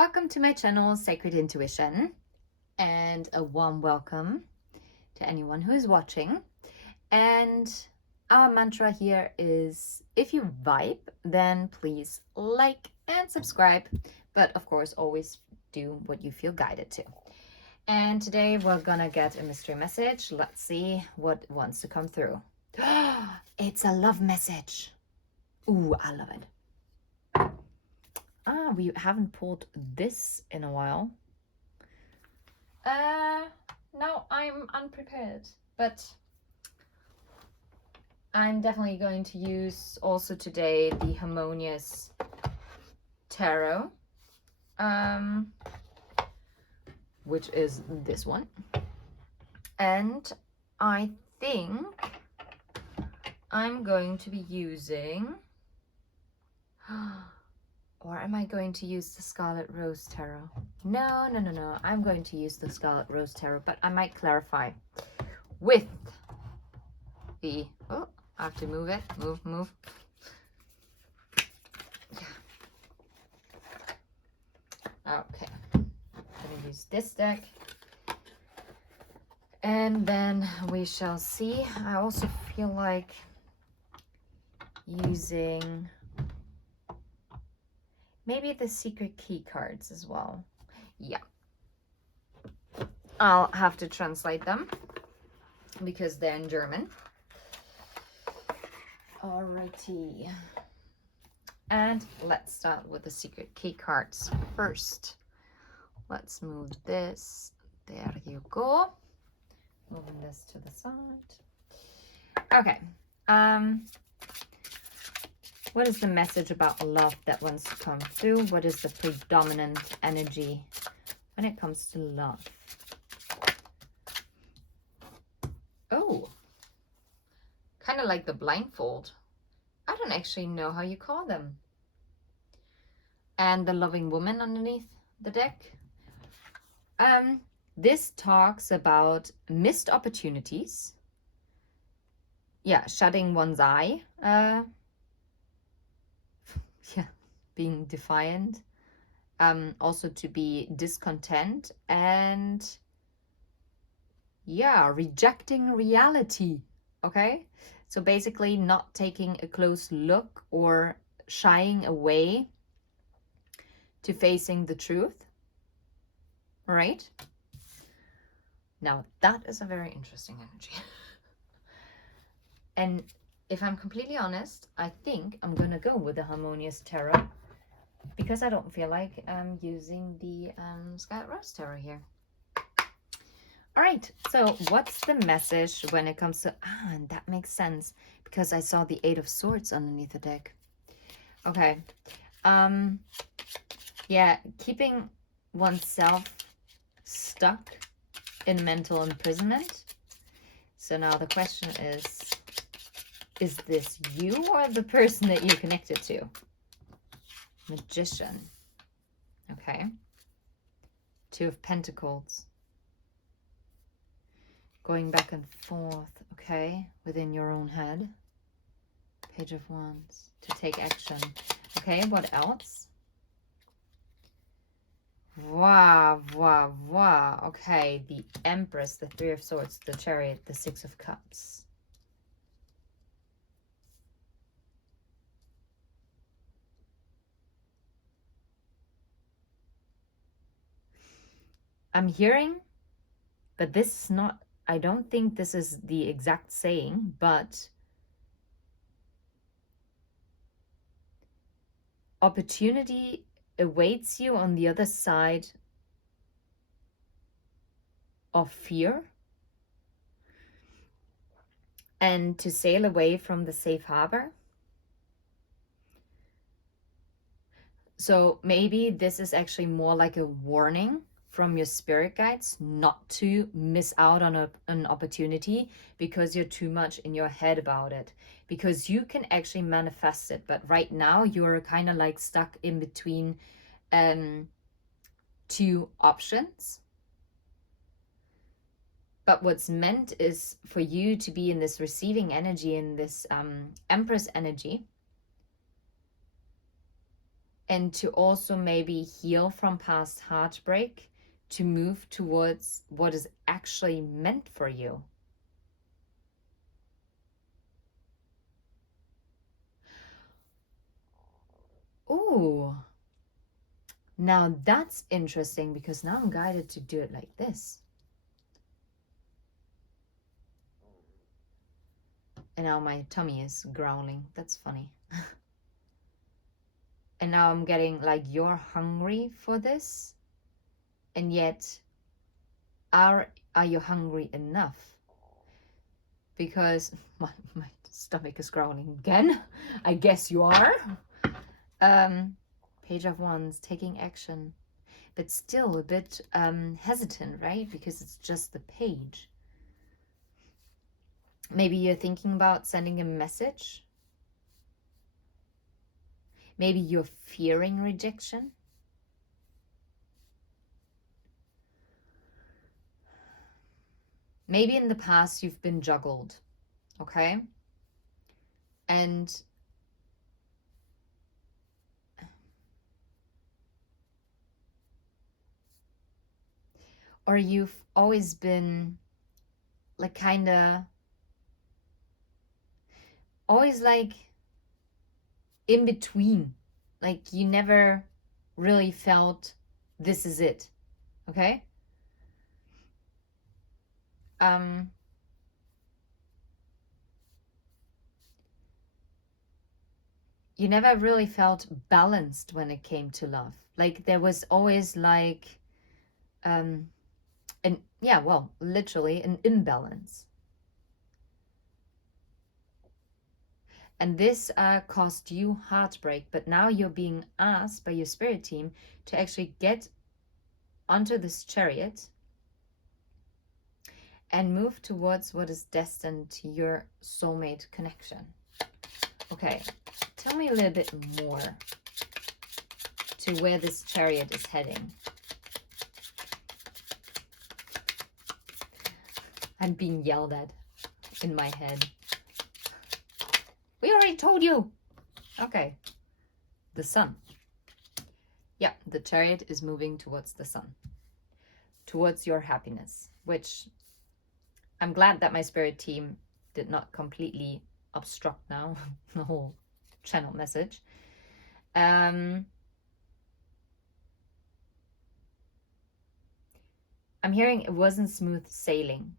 Welcome to my channel, Sacred Intuition, and a warm welcome to anyone who is watching. And our mantra here is, if you vibe, then please like and subscribe. But of course, always do what you feel guided to. And today we're gonna get a mystery message. Let's see what wants to come through. It's a love message. Ooh, I love it. We haven't pulled this in a while. No, I'm unprepared, but I'm definitely going to use also today the Harmonious Tarot, which is this one. And I think I'm going to be using, or am I going to use the Scarlet Rose Tarot? No. I'm going to use the Scarlet Rose Tarot, but I might clarify with the, oh, I have to move it, move. Yeah. Okay, I'm gonna use this deck. And then we shall see. I also feel like using maybe the secret key cards as well. Yeah. I'll have to translate them because they're in German. Alrighty. And let's start with the secret key cards first. Let's move this. There you go. Moving this to the side. Okay. What is the message about love that wants to come through? What is the predominant energy when it comes to love? Oh, kind of like the blindfold. I don't actually know how you call them. And the loving woman underneath the deck. This talks about missed opportunities. Yeah, shutting one's eye. Yeah, being defiant, also to be discontent, and yeah, rejecting reality. Okay, so basically not taking a close look or shying away to facing the truth. All right, now that is a very interesting energy. And if I'm completely honest, I think I'm gonna go with the Harmonious Tarot because I don't feel like using the Scarlet Rose Tarot here. All right, so what's the message when it comes to, and that makes sense because I saw the Eight of Swords underneath the deck. Okay, yeah, keeping oneself stuck in mental imprisonment. So now the question is this you or the person that you connected to? Magician. Okay. Two of Pentacles. Going back and forth, okay, within your own head. Page of Wands. To take action. Okay, what else? Wow. Okay, the Empress, the Three of Swords, the Chariot, the Six of Cups. I'm hearing, but this is not, I don't think this is the exact saying, but opportunity awaits you on the other side of fear, and to sail away from the safe harbor. So maybe this is actually more like a warning from your spirit guides not to miss out on an opportunity because you're too much in your head about it, because you can actually manifest it, but right now you're kind of like stuck in between two options. But what's meant is for you to be in this receiving energy, in this Empress energy, and to also maybe heal from past heartbreak, to move towards what is actually meant for you. Ooh, now that's interesting, because now I'm guided to do it like this. And now my tummy is growling. That's funny. And now I'm getting like, you're hungry for this, and yet are you hungry enough? Because my stomach is growling again. I guess you are. Page of Wands, taking action, but still a bit hesitant, right? Because it's just the page. Maybe you're thinking about sending a message. Maybe you're fearing rejection. Maybe in the past you've been juggled, okay? And or you've always been like always like in between. Like you never really felt this is it, okay? You never really felt balanced when it came to love. Like there was always like, literally an imbalance. And this caused you heartbreak, but now you're being asked by your spirit team to actually get onto this chariot and move towards what is destined to your soulmate connection. Okay, tell me a little bit more to where this chariot is heading. I'm being yelled at in my head. We already told you. Okay. The sun. Yeah, the chariot is moving towards the sun. Towards your happiness, which I'm glad that my spirit team did not completely obstruct now the whole channel message. I'm hearing it wasn't smooth sailing,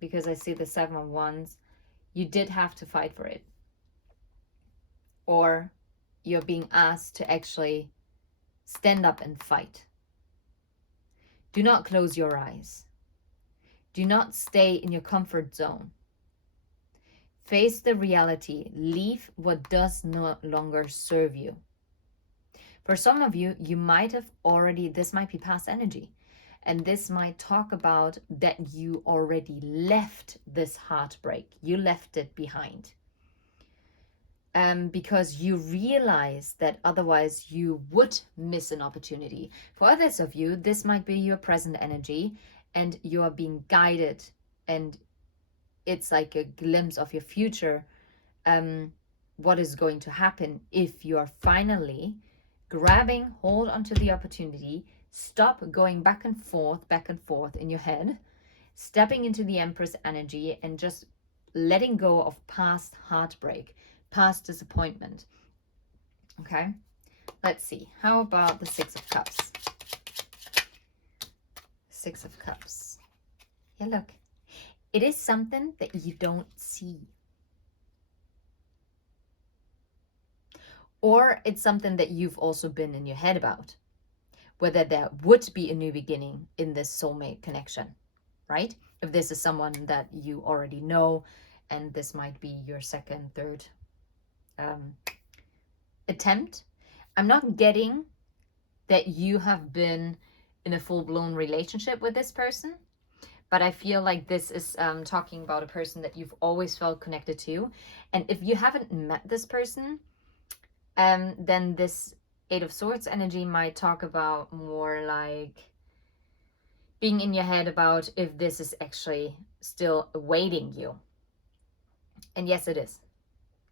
because I see the 7 of Wands. You did have to fight for it. Or you're being asked to actually stand up and fight. Do not close your eyes. Do not stay in your comfort zone. Face the reality. Leave what does no longer serve you. For some of you, you might have already, this might be past energy. And this might talk about that you already left this heartbreak. You left it behind. Because you realize that otherwise you would miss an opportunity. For others of you, this might be your present energy, and you are being guided, and it's like a glimpse of your future, what is going to happen if you are finally grabbing hold onto the opportunity, stop going back and forth in your head, stepping into the Empress energy, and just letting go of past heartbreak, past disappointment. Okay, let's see. How about the 6 of Cups? 6 of Cups. Yeah, look. It is something that you don't see. Or it's something that you've also been in your head about. Whether there would be a new beginning in this soulmate connection, right? If this is someone that you already know, and this might be your second, third attempt. I'm not getting that you have been in a full-blown relationship with this person, but I feel like this is talking about a person that you've always felt connected to. And if you haven't met this person, then this 8 of Swords energy might talk about more like being in your head about if this is actually still awaiting you. And yes, it is.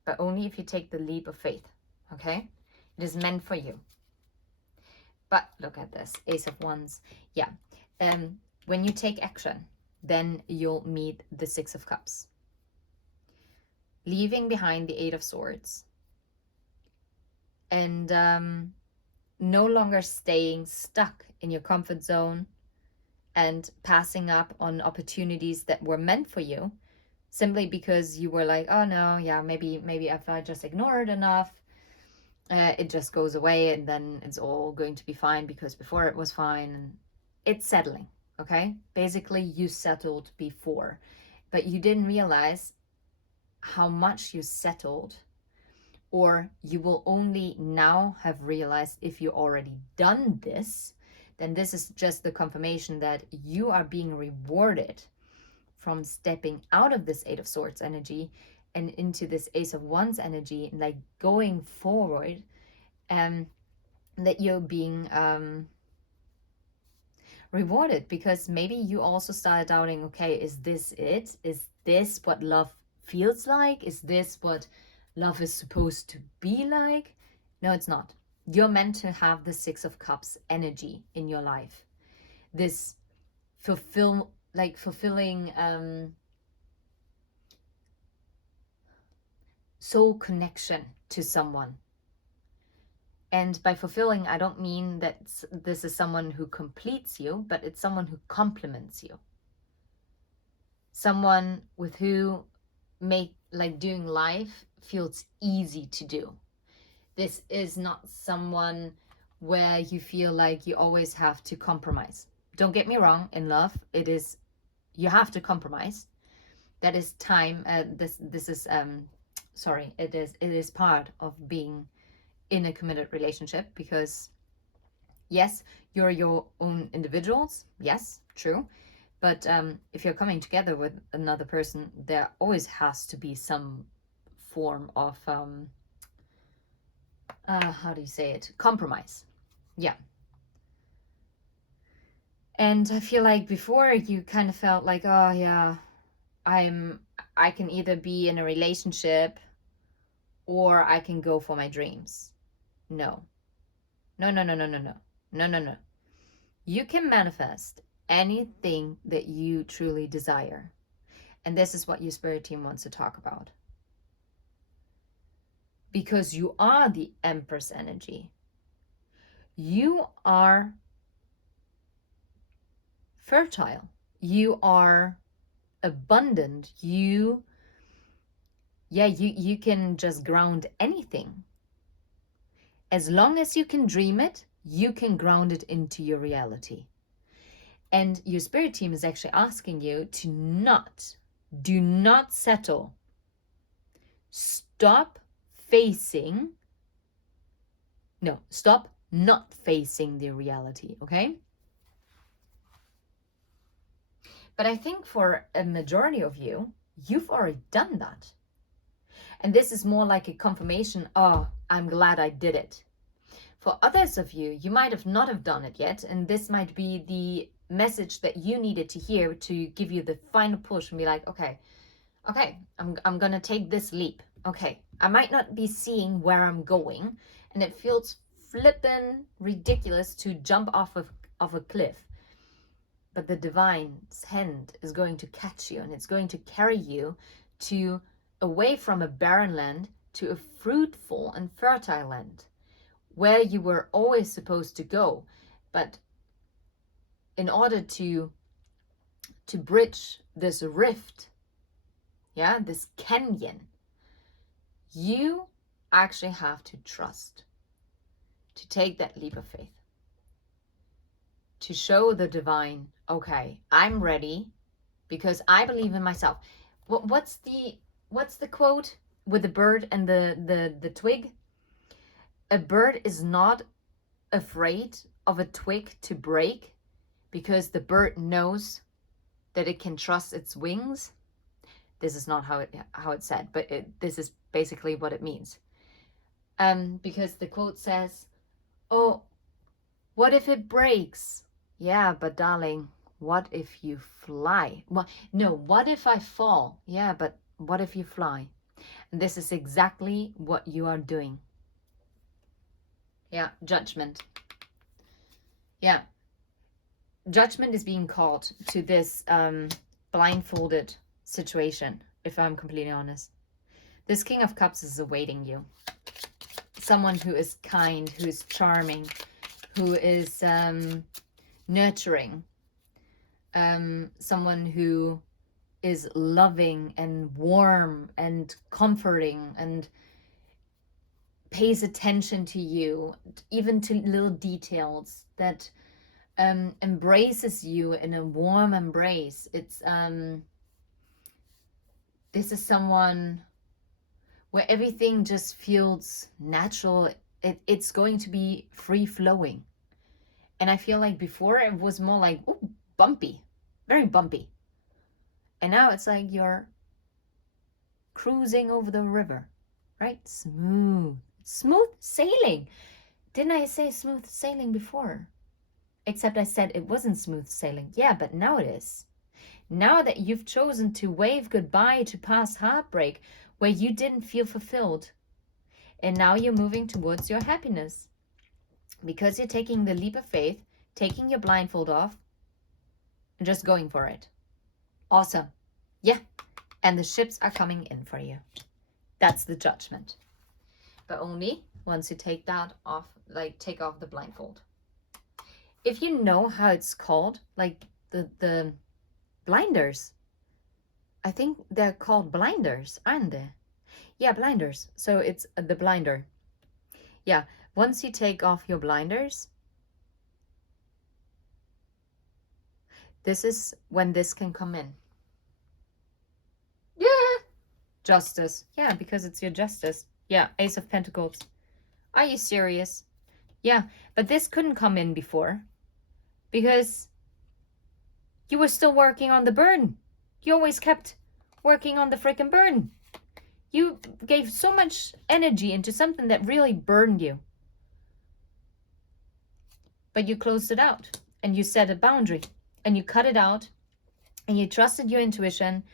But only if you take the leap of faith, okay? It is meant for you. But look at this, Ace of Wands. Yeah. When you take action, then you'll meet the Six of Cups. Leaving behind the Eight of Swords. And no longer staying stuck in your comfort zone and passing up on opportunities that were meant for you simply because you were like, oh no, yeah, maybe if I just ignore it enough, it just goes away and then it's all going to be fine because before it was fine. And it's settling, okay? Basically, you settled before, but you didn't realize how much you settled, or you will only now have realized if you already done this, then this is just the confirmation that you are being rewarded from stepping out of this Eight of Swords energy and into this Ace of Wands energy, like going forward, that you're being rewarded, because maybe you also started doubting, okay, is this it? Is this what love feels like? Is this what love is supposed to be like? No, it's not. You're meant to have the Six of Cups energy in your life. This fulfilling soul connection to someone. And by fulfilling, I don't mean that this is someone who completes you, but it's someone who complements you. Someone with who doing life feels easy to do. This is not someone where you feel like you always have to compromise. Don't get me wrong, in love, you have to compromise. That is time. It is part of being in a committed relationship, because yes, you're your own individuals. Yes, true. But if you're coming together with another person, there always has to be some form of how do you say it? Compromise. Yeah. And I feel like before you kind of felt like, oh yeah, I can either be in a relationship or I can go for my dreams. No. No. You can manifest anything that you truly desire. And this is what your spirit team wants to talk about. Because you are the Empress energy. You are fertile. You are abundant. You can just ground anything. As long as you can dream it, you can ground it into your reality. And your spirit team is actually asking you to do not settle. Stop not facing the reality, okay? But I think for a majority of you, you've already done that. And this is more like a confirmation, oh, I'm glad I did it. For others of you, you might have not have done it yet, and this might be the message that you needed to hear to give you the final push and be like, okay, I'm gonna take this leap. Okay, I might not be seeing where I'm going, and it feels flippin' ridiculous to jump off of a cliff. But the divine's hand is going to catch you, and it's going to carry you away from a barren land to a fruitful and fertile land, where you were always supposed to go. But in order to bridge this rift, this canyon, you actually have to trust, to take that leap of faith, to show the divine, okay, I'm ready because I believe in myself. What's the quote with the bird and the twig? A bird is not afraid of a twig to break because the bird knows that it can trust its wings. This is not how it's said, but this is basically what it means. Because the quote says, oh, what if it breaks? Yeah, but darling, what if you fly? Well, no, what if I fall? Yeah, but what if you fly? And this is exactly what you are doing. Yeah, judgment. Yeah. Judgment is being called to this blindfolded situation, if I'm completely honest. This King of Cups is awaiting you. Someone who is kind, who is charming, who is nurturing. Someone who is loving and warm and comforting and pays attention to you, even to little details, that embraces you in a warm embrace. It's this is someone where everything just feels natural. It's going to be free flowing. And I feel like before it was more like, ooh, bumpy, very bumpy. And now it's like you're cruising over the river, right? Smooth sailing. Didn't I say smooth sailing before? Except I said it wasn't smooth sailing. Yeah, but now it is. Now that you've chosen to wave goodbye to past heartbreak where you didn't feel fulfilled, and now you're moving towards your happiness because you're taking the leap of faith, taking your blindfold off, and just going for it. Awesome. Yeah. And the ships are coming in for you. That's the judgment. But only once you take that off, like take off the blindfold. If you know how it's called, like the blinders. I think they're called blinders, aren't they? Yeah, blinders. So it's the blinder. Yeah, once you take off your blinders, this is when this can come in. Yeah. Justice. Yeah, because it's your justice. Yeah, Ace of Pentacles. Are you serious? Yeah, but this couldn't come in before because you were still working on the burn. You always kept working on the freaking burn. You gave so much energy into something that really burned you. But you closed it out and you set a boundary and you cut it out and you trusted your intuition.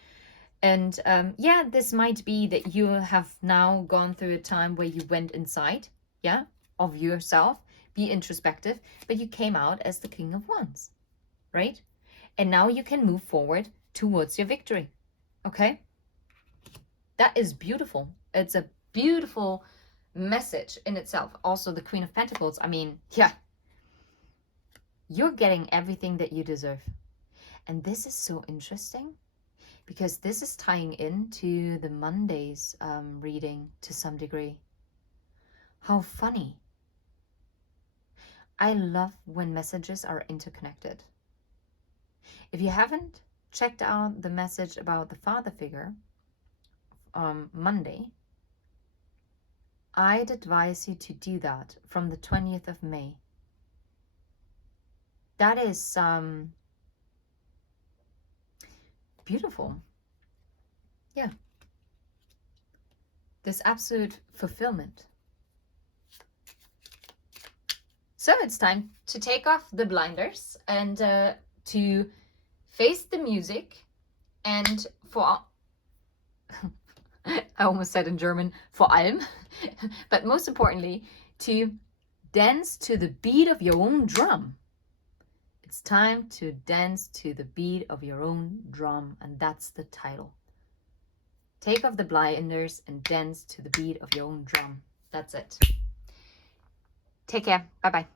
And yeah, this might be that you have now gone through a time where you went inside, yeah, of yourself, be introspective, but you came out as the King of Wands, right? And now you can move forward towards your victory, okay? That is beautiful. It's a beautiful message in itself. Also, the Queen of Pentacles, I mean, yeah, you're getting everything that you deserve. And this is so interesting because this is tying into the Monday's reading to some degree. How funny. I love when messages are interconnected. If you haven't checked out the message about the father figure on Monday, I'd advise you to do that from the 20th of May. That is beautiful. Yeah. This absolute fulfillment. So it's time to take off the blinders and to face the music and for I almost said in German, vor allem, but most importantly, to dance to the beat of your own drum. It's time to dance to the beat of your own drum, and that's the title. Take off the blinders and dance to the beat of your own drum. That's it. Take care. Bye-bye.